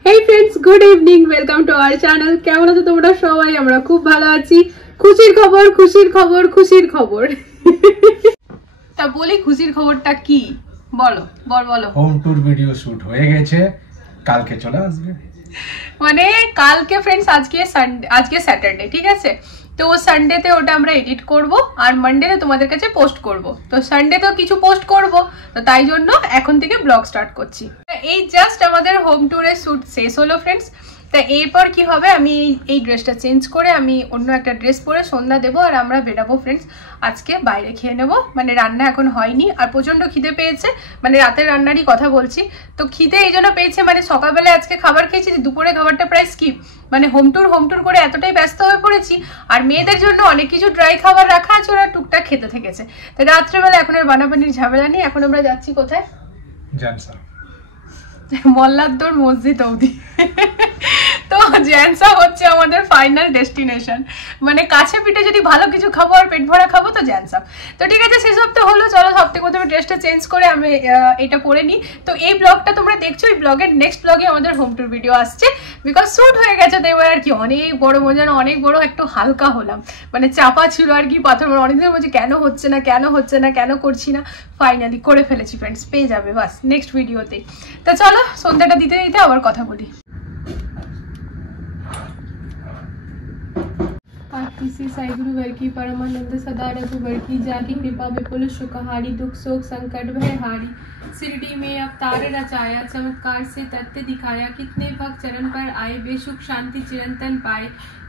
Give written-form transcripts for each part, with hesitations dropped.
Hey friends, good evening. Welcome to our channel. কেমন আছো তোমরা সবাই? আমরা খুব ভালো আছি। খুশির খবর, খুশির খবর, খুশির খবর। তা বলি খুশির খবরটা কি? বলো, বলো। হোম ট্যুর ভিডিও শুট হয়ে গেছে, কালকে চলে আসবে। মানে কালকে फ्रेंड्स আজকে স্যাটারডে, ঠিক আছে? তো সানডেতে ওটা আমরা এডিট করব আর মানডেতে তোমাদের কাছে পোস্ট করব। তো সানডেতে কিছু পোস্ট করব, তো তাই জন্য এখন থেকে ব্লগ স্টার্ট করছি। এই জাস্ট আমাদের হোম ট্যুরের শুট শেষ হলো फ्रेंड्स। তা এরপর কি হবে, আমি এই ড্রেসটা চেঞ্জ করে আমি অন্য একটা ড্রেস পরে সন্ধ্যা দেবো আর আমরা বেরাবো फ्रेंड्स। আজকে বাইরে খেয়ে নেবো, মানে রান্না এখন হয়নি আর প্রচন্ড খিদে পেয়েছে, মানে রাতের রান্নারই কথা বলছি। তো খিদে এই জন্য পেয়েছে, মানে সকালবেলায় আজকে খাবার খেয়েছি, দুপুরে খাবারটা প্রায় স্কিপ, মানে হোম ট্যুর করে এতটাই ব্যস্ত হয়ে পড়েছি। আর মেয়েদের জন্য অনেক কিছু ড্রাই খাবার রাখা আছে, ওরা টুকটাক খেতে থেকেছে। তো রাত্রেবেলা এখন আর বানাবানির ঝামেলা নেই। এখন আমরা যাচ্ছি কোথায়? জানসা, মল্লারদোর মসজিদ অবধি। তো জ্যানসা হচ্ছে আমাদের ফাইনাল ডেস্টিনেশন, মানে কাছে পিঠে যদি ভালো কিছু খাবো আর পেট ভরা খাবো তো জ্যানসা। তো ঠিক আছে, সেসব তো হলো। চলো সবথেকে প্রথমে ড্রেসটা চেঞ্জ করে আমি এটা পরে নিই। তো এই ব্লগটা তোমরা দেখছো, এই ব্লগের নেক্সট ব্লগে আমাদের হোম ট্যুর ভিডিও আসছে, বিকজ শ্যুট হয়ে গেছে। তো এবার আর কি অনেক বড় মজা না, অনেক বড় একটু হালকা হলাম, মানে চাপা ছিল আর কি পাথর, অনেকদিনের মধ্যে কেন হচ্ছে না কেন করছি না, ফাইনালি করে ফেলেছি ফ্রেন্ডস, পেয়ে যাবে বাস নেক্সট ভিডিওতে। তা চলো সন্ধ্যাটা দিতে দিতে আবার কথা বলি। किसी साई गुरु वर की परमानंद सदा रघुवर की जाकी कृपा विपुल सुखहारी दुख शोक संकट भय हारी शिरडी में अवतार रचाया चमत्कार से तथ्य दिखाया कितने भक्त चरण पर आए बेसुख शांति चिरंतन पाए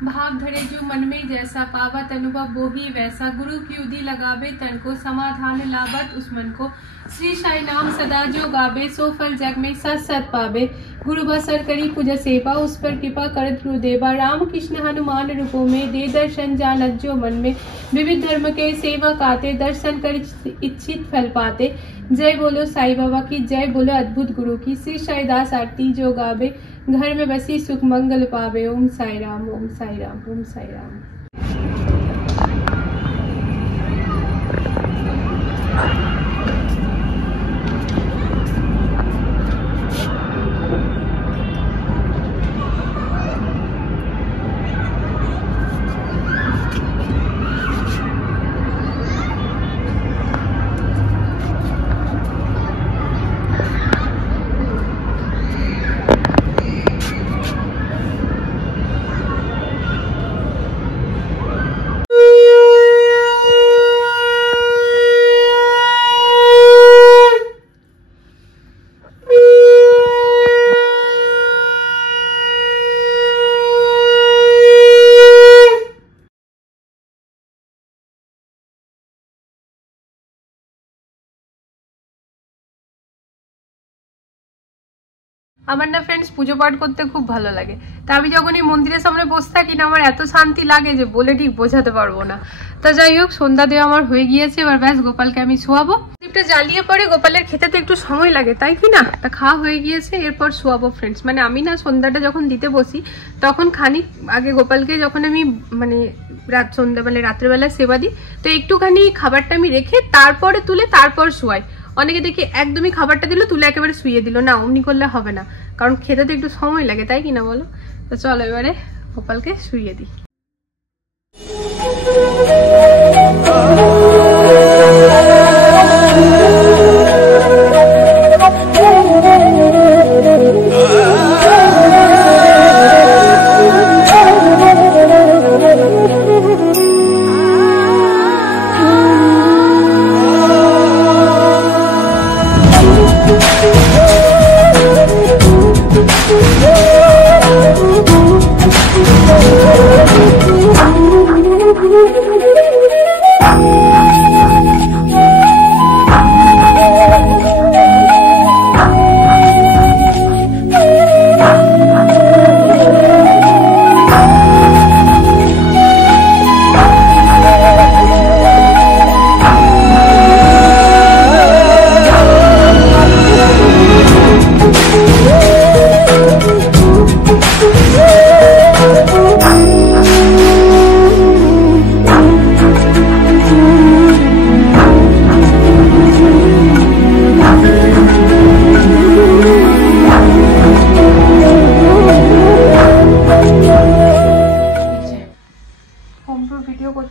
भाव धरे जो मन में जैसा पावत अनुभव वो ही वैसा गुरु की उदी लगावे तन को समाधान लावत उस मन को श्री साई नाम सदा जो गावे सो फल जग में सत सत पावे गुरु बसर करी पूज सेवा उस पर कृपा करत गुरुदेवा राम कृष्ण हनुमान रूपों में दे दर्शन जानत जो मन में विविध धर्म के सेवक आते दर्शन कर इच्छित फल पाते जय बोलो साई बाबा की जय बोलो अद्भुत गुरु की श्री साई दास आरती जो गावे घर में बसी सुख मंगल पावे ओम साई राम ओम साई राम ओम साई राम। আমার না ফ্রেন্ডস পুজো পাঠ করতে খুব ভালো লাগে। তা আমি যখন এই মন্দিরের সামনে বসে থাকি না, আমার এত শান্তি লাগে যে বলে ঠিক বোঝাতে পারবো না। তা যাই হোক, সন্ধ্যা দেওয়া আমার হয়ে গিয়েছে, এবার ব্যাস গোপালকে আমি শোয়াবো। দীপটা জ্বালিয়ে পরে গোপালের খেতে তো একটু সময় লাগে, তাই কি না? তা খাওয়া হয়ে গিয়েছে, এরপর শোয়াবো ফ্রেন্ডস। মানে আমি না সন্ধ্যাটা যখন দিতে বসি তখন খানিক আগে গোপালকে যখন আমি মানে রাত্রেবেলায় সেবা দিই, তো একটুখানি খাবারটা আমি রেখে তারপরে তুলে তারপর শোয়াই। অনেকে দেখি একদমই খাবারটা দিল তুলে একেবারে শুয়ে দিল, না অমনি করলে হবে না, কারণ খেতে তো একটু সময় লাগে, তাই কিনা বলো? তো চলো এবারে গোপালকে শুইয়ে দিই।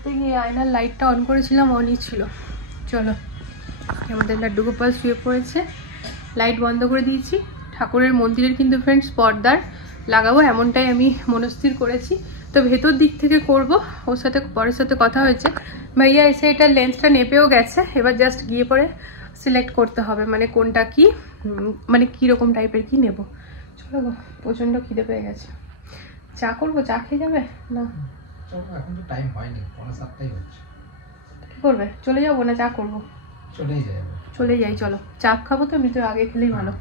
করতে গিয়ে আয়নার লাইটটা অন করেছিলাম, অনই ছিল। চলো, আমাদের লাড্ডু গোপাল শুয়ে পড়েছে, লাইট বন্ধ করে দিয়েছি। ঠাকুরের মন্দিরের কিন্তু ফ্রেন্ডস পর্দার লাগাবো এমনটাই আমি মনস্থির করেছি। তো ভেতর দিক থেকে করব, ওর সাথে পরের সাথে কথা হয়েছে। ভাইয়া এসে এটা লেন্সটা নেপেও গেছে, এবার জাস্ট গিয়ে পরে সিলেক্ট করতে হবে মানে কোনটা কি, মানে কীরকম টাইপের কি নেব। চলো গো, প্রচণ্ড খিদে পেয়ে গেছে। চা করবো, চা খেয়ে যাবে না? এখন তো টাইম হয়নি, 7:30 হচ্ছে। কি করবে, চলে যাবো না চা করবো? চলে যাই চলো, চা খাবো তো, আমি তো আগে খেলেই ভালো।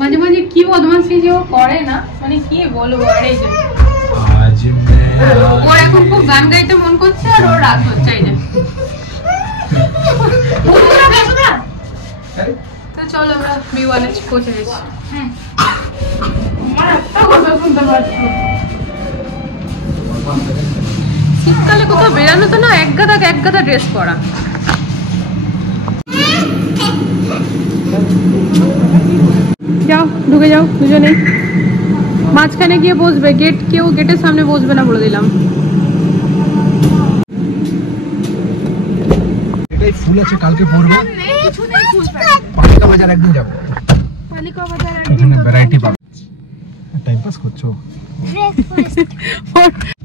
মাঝে মাঝে কি বদমাশি যে ও করে না, মানে কি বলবো। আর এই যে ও এখন খুব গান গাইতে মন করছে আর ওর রাত হচ্ছে। এই যে তো চলো, আমরা B1 পৌঁছে গেছি। শীতকালে কোথাও বেরানো তো না, এক গাদা ড্রেস পরা। যাও, ঢুকে যাও দুজনেই। মাঝখানে গিয়ে বসবে, কেউ গেটের সামনে বসবে না বলে দিলাম। এটাই ফুল আছে, কালকে পরবে। পালিকা বাজার একদিন যাব। পালিকা বাজার এখানে ভ্যারাইটি পাবে। টাইম পাস করছো?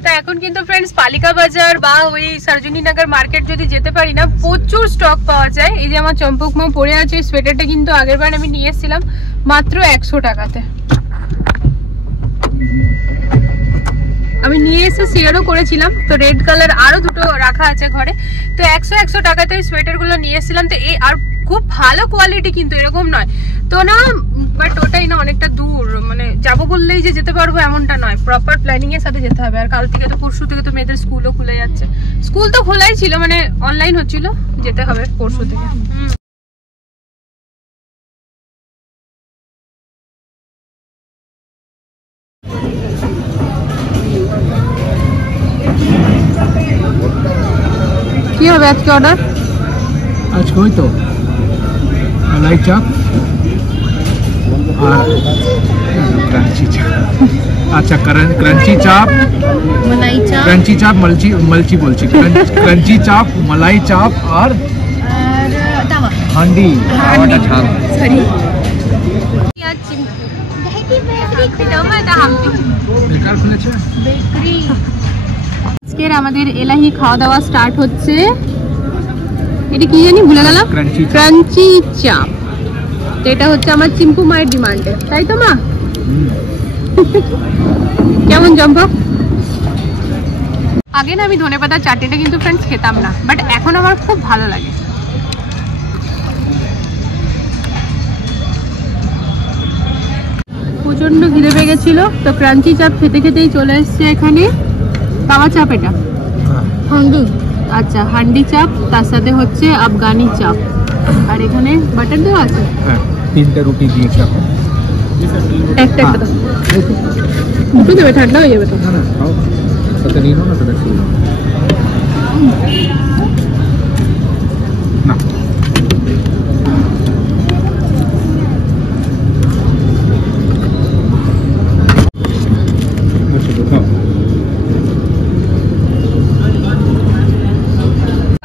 তো এখন কিন্তু ফ্রেন্ডস পালিকা বাজার বা ওই সরোজিনী নগর মার্কেট যদি যেতে পারি না, প্রচুর স্টক পাওয়া যায়। এই যে আমার চম্পক মা পরে আছে, এই সোয়েটারটা কিন্তু আগের বার আমি নিয়ে এসেছিলাম মাত্র 100 টাকাতে। আমি নিয়ে এসে শেয়ারও করেছিলাম, তো রেড কালার আরো দুটো রাখা আছে ঘরে। তো 100 টাকাতে ওই সোয়েটার গুলো নিয়ে এসেছিলাম। তো এই আর খুব ভালো কোয়ালিটি, কিন্তু এরকম নয় তো না, বাট ওটাই না অনেকটা দূর, মানে যাবো বললেই যে যেতে পারবো এমনটা নয়, প্রপার প্ল্যানিং এর সাথে যেতে হবে। আর কাল থেকে তো পরশু থেকে তো মেয়েদের স্কুলও খুলে যাচ্ছে। স্কুল তো খোলাই ছিল, মানে অনলাইন হচ্ছিল, যেতে হবে পরশু থেকে। কি হবে আজকে অর্ডার? আজকে ওই তো মালাই চাপ আর ক্রাঞ্চি চাপ। আচ্ছা, ক্রাঞ্চি চাপ, মালাই চাপ, ক্রাঞ্চি চাপ, মলচি বলছি, ক্রাঞ্চি চাপ, মালাই চাপ আর তাওয়া হান্ডি তাওয়াটা ছাড়। সরি বেকার খুলেছে বেকারি। আজকের আমাদের এলাহি খাওয়া দাওয়া স্টার্ট হচ্ছে। এটা কি জানি ভুলে গেলাম, ক্রাঞ্চি চাপ। তো এটা হচ্ছে আমার চিম্পু মায়ের ডিমান্ডে, তাই তো মা? কেমন জম্পক? আগে না আমি ধনেপাতার চাটনিটা কিন্তু ফ্রেন্ডস খেতাম না, বাট এখন আমার খুব ভালো লাগে। প্রচন্ড খিদে পেয়ে গেছিল, তো ক্রাঞ্চি চাপ খেতে খেতেই চলে এসছে এখানে তাওয়া চাপ। এটা হান্ডি, আচ্ছা হান্ডি চাপ, তার সাথে হচ্ছে আফগানি চাপ, আর এখানে বাটার দেওয়া আছে। হ্যাঁ, 3টে রুটি দিয়ে চাপ একটা দুটো দেবে, ঠান্ডা হয়ে যাবে তো। সাথে নিয়ে নাও না, সেটা ঠিক না।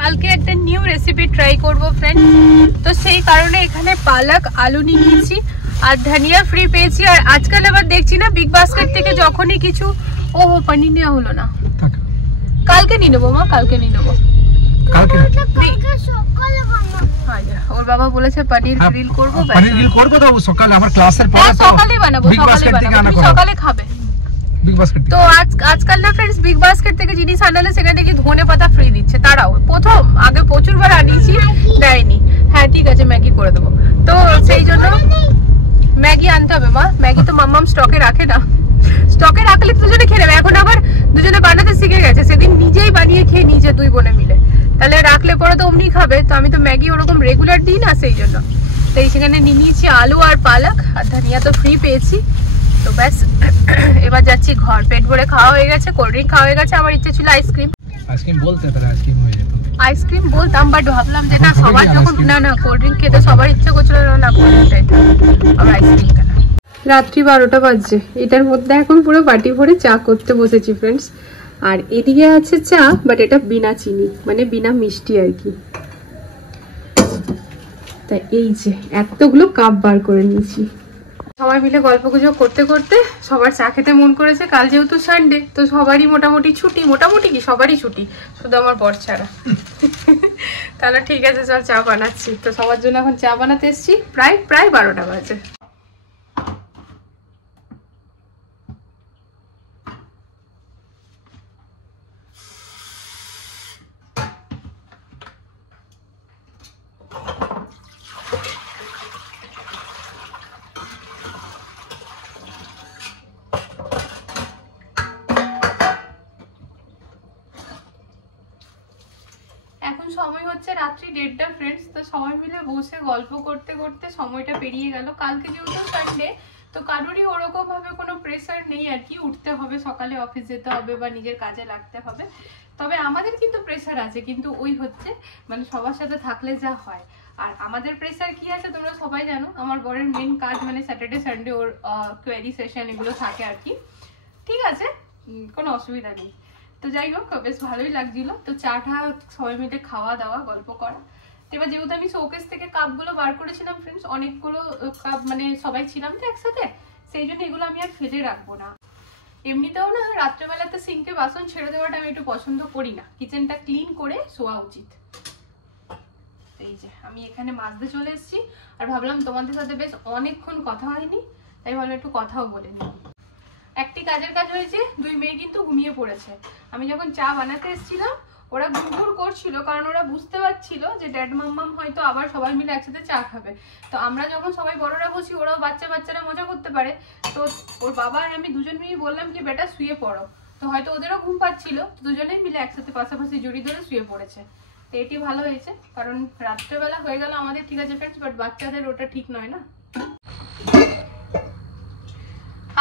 কালকে একটা নিউ রেসিপি ট্রাই করব ফ্রেন্ড, তো সেই কারণে এখানে পালক আলু নিয়ে নিয়েছি আর ধনিয়া ফ্রি পেয়েছি। আর আজকাল আবার দেখছি না বিগ বাস্কেট থেকে যখনই কিছু, ও পনির নেওয়া হলো না, কালকে নিয়ে নেবো মা, কালকে নিয়ে নেবো। ওর বাবা বলেছে পনির গ্রিল করবো, পনির গ্রিল করবো তো সকালে আমার ক্লাসের পরে, সকালেই বানাবো, সকালে খাবে বিগ বাস্কেট। তো আজকাল না ফ্রেন্ডস বিগ বাস্কেট থেকে জিনিস আনালে সেখানে কি ধনে পাতা ফ্রি দিচ্ছে। তারাও প্রথম, আগে প্রচুরবার আনিয়েছি দেয়নি। হ্যাঁ ঠিক আছে, ম্যাগি করে দেবো। তো সেই জন্য ম্যাগি আনতে হবে মা, ম্যাগি তো মাম্মাম স্টকে রাখে না, স্টকে রাখলে দুজনে খেয়ে নেবে। এখন আবার দুজনে বানাতে শিখে গেছে, সেদিন নিজেই বানিয়ে খেয়ে নিয়েছে দুই বোনে মিলে, তাহলে রাখলে পরে তো অমনি খাবে। তো আমি তো ম্যাগি ওরকম রেগুলার দিই না, সেই জন্য। তো এই সেখানে নিয়ে নিয়েছি আলু আর পালক, আর ধনিয়া তো ফ্রি পেয়েছি। তো ব্যাস এবার যাচ্ছি ঘর, পেট ভরে খাওয়া হয়ে গেছে, কোল্ড ড্রিঙ্ক খাওয়া হয়ে গেছে। আমার ইচ্ছে ছিল আইসক্রিম বলতে, তাহলে আইসক্রিম হয়ে যেত। আইসক্রিম বলতাম, বাট ভাবলাম যে না সবার যখন না কোল্ড ড্রিঙ্ক খেতে সবার ইচ্ছে করছিল না, কোল্ড ড্রিঙ্ক আর আইসক্রিম কেন। রাত্রি 12টা বাজছে, এটার মধ্যে এখন পুরো বাটি ভরে চা করতে বসেছি ফ্রেন্ডস। আর এদিকে আছে চা, বাট এটা বিনা চিনি, মানে বিনা মিষ্টি আর কি। তাই এই যে এতগুলো কাপ বার করে নিয়েছি। সবাই মিলে গল্প গুজব করতে করতে সবার চা খেতে মন করেছে। কাল যেহেতু সানডে, তো সবারই মোটামুটি ছুটি, মোটামুটি কি সবারই ছুটি, শুধু আমার বর ছাড়া। তাহলে ঠিক আছে, চল চা বানাচ্ছি। তো সবার জন্য এখন চা বানাতে এসেছি, প্রায় 12টা বাজে। সময় হচ্ছে রাত্রি 1:30 ফ্রেন্ডস। তো সবাই মিলে বসে গল্প করতে করতে সময়টা পেরিয়ে গেল। কালকে যেহেতু সানডে, তো কারোরই ওরকম ভাবে কোনো প্রেসার নেই আর কি, উঠতে হবে সকালে, অফিস যেতে হবে বা নিজের কাজে লাগতে হবে। তবে আমাদের কিন্তু প্রেসার আছে, কিন্তু ওই হচ্ছে মানে সবার সাথে থাকলে যা হয়। আর আমাদের প্রেসার কি আছে তোমরা সবাই জানো। আমার বরের মেন কাজ মানে স্যাটারডে সানডে ওর কোয়েরি সেশন এগুলো থাকে আর কি। ঠিক আছে, কোনো অসুবিধা নেই। তো যাই হোক, বেশ ভালোই লাগছিল। তো চাটা সবাই মিলে খাওয়া দাওয়া গল্প করা। এবার যেহেতু আমি শোকেস থেকে কাপগুলো বার করেছিলাম ফ্রেন্ডস, অনেকগুলো কাপ মানে সবাই ছিলাম তো একসাথে, সেই জন্য এগুলো আমি আর ফেলে রাখবো না। এমনিতেও না রাত্রেবেলাতে সিঙ্কে বাসন ছেড়ে দেওয়াটা আমি একটু পছন্দ করি না, কিচেনটা ক্লিন করে শোয়া উচিত। এই যে আমি এখানে মাজতে চলে এসেছি, আর ভাবলাম তোমাদের সাথে বেশ অনেকক্ষণ কথা হয়নি, তাই ভাবলাম একটু কথাও বলে নিই। একটি কাজের কাজ হয়েছে, 2 মেয়ে কিন্তু ঘুমিয়ে পড়েছে। আমি যখন চা বানাতে এসেছিলাম ওরা ঘুরঘুর করছিল, কারণ ওরা বুঝতে পারছিল যে ড্যাড মাম্মাম হয়তো আবার সবাই মিলে একসাথে চা খাবে। তো আমরা যখন সবাই বড়রা বসি, ওরাও বাচ্চারা মজা করতে পারে। তো ওর বাবা আর আমি দুজন মিলে বললাম কি বেটা শুয়ে পড়ো। তো হয়তো ওদেরও ঘুম পাচ্ছিল, দুজনেই মিলে একসাথে পাশাপাশি জড়ি ধরে শুয়ে পড়েছে। তো এটি ভালো হয়েছে, কারণ রাত্রেবেলা হয়ে গেল আমাদের ঠিক আছে ফ্রেন্ডস, বাট বাচ্চাদের ওটা ঠিক নয় না।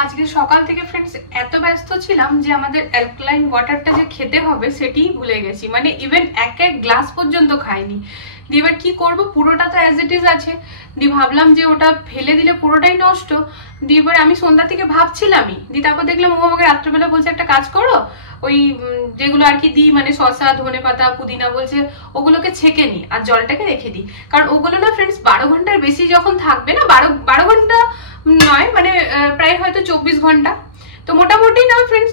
আজকে সকাল থেকে ফ্রেন্ডস এত ব্যস্ত ছিলাম যে আমাদের অ্যালকালাইন ওয়াটারটা যে খেতে হবে সেটিই ভুলে গেছি। মানে ইভেন এক গ্লাস পর্যন্ত খাইনি। দিয়ে এবার কি করবো, পুরোটা তো অ্যাজ ইট ইজ আছে। দিয়ে ভাবলাম যে ওটা ফেলে দিলে পুরোটাই নষ্ট। দিয়ে এবার আমি সন্ধ্যা থেকে ভাবছিলামই, দিয়ে তারপর দেখলাম ও আমাকে রাত্রেবেলা বলছে একটা কাজ করো, ওই যেগুলো আর কি দিই মানে শসা, ধনে পাতা, পুদিনা, বলছে ওগুলোকে ছেঁকে নি আর জলটাকে রেখে দিই। কারণ ওগুলো না ফ্রেন্ডস 12 ঘন্টার বেশি যখন থাকবে না, 12 ঘন্টা নয় মানে প্রায় হয়তো 24 ঘন্টা, তো মোটামুটি না ফ্রেন্ডস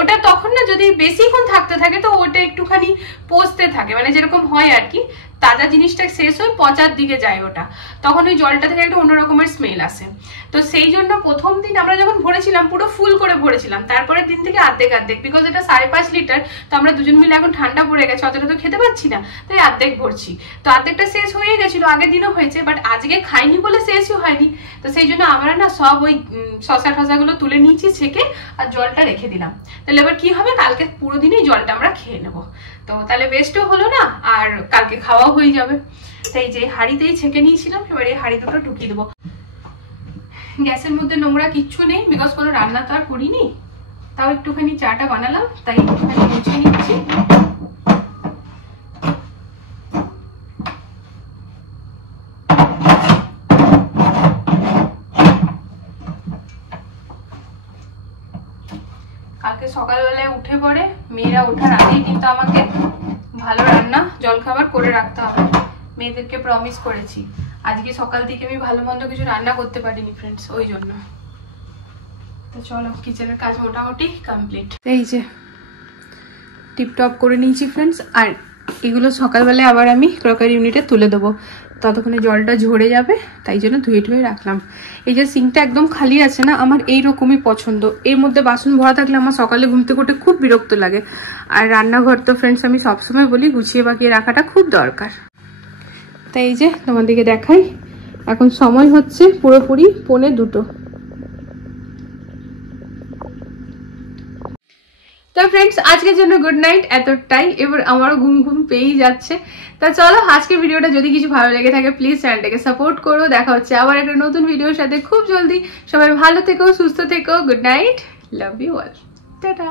ওটা তখন না যদি বেশিক্ষণ থাকতে থাকে তো ওটা একটুখানি পচতে থাকে, মানে যেরকম হয় আর কি, তাজা জিনিসটা শেষ হয়ে পচার দিকে যায় ওটা, তখন ওই জলটা থেকে একটা অন্য রকমের স্মেল আসে। তো সেই জন্য প্রথম দিন আমরা যখন ভরেছিলাম পুরো ফুল করে ভরেছিলাম, তারপরের দিন থেকে অর্ধেক, বিকজ এটা 5.5 লিটার। তো আমরা দুজন মিলে এখন ঠান্ডা পড়ে গেছে, অতটা তো খেতে পাচ্ছি না, তাই অর্ধেক ভরছি। তো অর্ধেকটা শেষ হয়ে গেছিল, আগের দিনও হয়েছে, বাট আজকে খাইনি বলে শেষই হয়নি। তো সেই জন্য আমরা না সব ওই শসা টসাগুলো তুলে নিয়েছি ছেঁকে, আর জলটা রেখে দিলাম। তাহলে এবার কি হবে, কালকে পুরো দিনই জলটা আমরা খেয়ে নেবো। তো তাহলে বেস্টও হলো না, আর কালকে খাওয়াও হয়ে যাবে। তাই যে হাঁড়িতেই ছেঁকে নিয়েছিলাম, এবার এই হাঁড়ি দুটো ঢুকিয়ে দেবো। গ্যাসের মধ্যে নোংরা কিচ্ছু নেই, বিকজ কোনো রান্না তো আর করিনি, তাও একটুখানি চাটা বানালাম, তাই একটুখানি মুছে নিচ্ছি। কালকে সকালবেলায় উঠে পড়ে মেয়েরা ওঠার আগেই কিন্তু আমাকে ভালো রান্না জলখাবার করে রাখতে হবে, মেয়েদেরকে প্রমিস করেছি। আজকে সকাল থেকে আমি ভালো মন্দ কিছু রান্না করতে পারিনি ফ্রেন্ডস, ওই জন্য। তো চলো, কিচেনের কাজ মোটামুটি কমপ্লিট। এই যে টিপটপ করে নিয়েছি ফ্রেন্ডস, আর এগুলো সকালবেলায় আবার আমি ক্রকারি ইউনিটে তুলে দেবো, ততক্ষণে জলটা ঝরে যাবে, তাই জন্য ধুয়ে রাখলাম। এই যে সিঙ্কটা একদম খালি আছে না, আমার এইরকমই পছন্দ। এর মধ্যে বাসন ভরা থাকলে আমার সকালে ঘুম থেকে উঠে খুব বিরক্ত লাগে। আর রান্নাঘর তো ফ্রেন্ডস আমি সবসময় বলি গুছিয়ে বাকিয়ে রাখাটা খুব দরকার। তাই এই যে তোমাদেরকে দেখাই, এখন সময় হচ্ছে পুরোপুরি 1:45। তো ফ্রেন্ডস আজকের জন্য গুড নাইট, এতটাই। এবার আমারও ঘুম পেয়েই যাচ্ছে। তা চলো, আজকের ভিডিওটা যদি কিছু ভালো লেগে থাকে প্লিজ চ্যানেলটাকে সাপোর্ট করো। দেখা হচ্ছে আবার একটা নতুন ভিডিওর সাথে খুব জলদি। সবাই ভালো থেকো, সুস্থ থেকো। Good night, love you all, tata.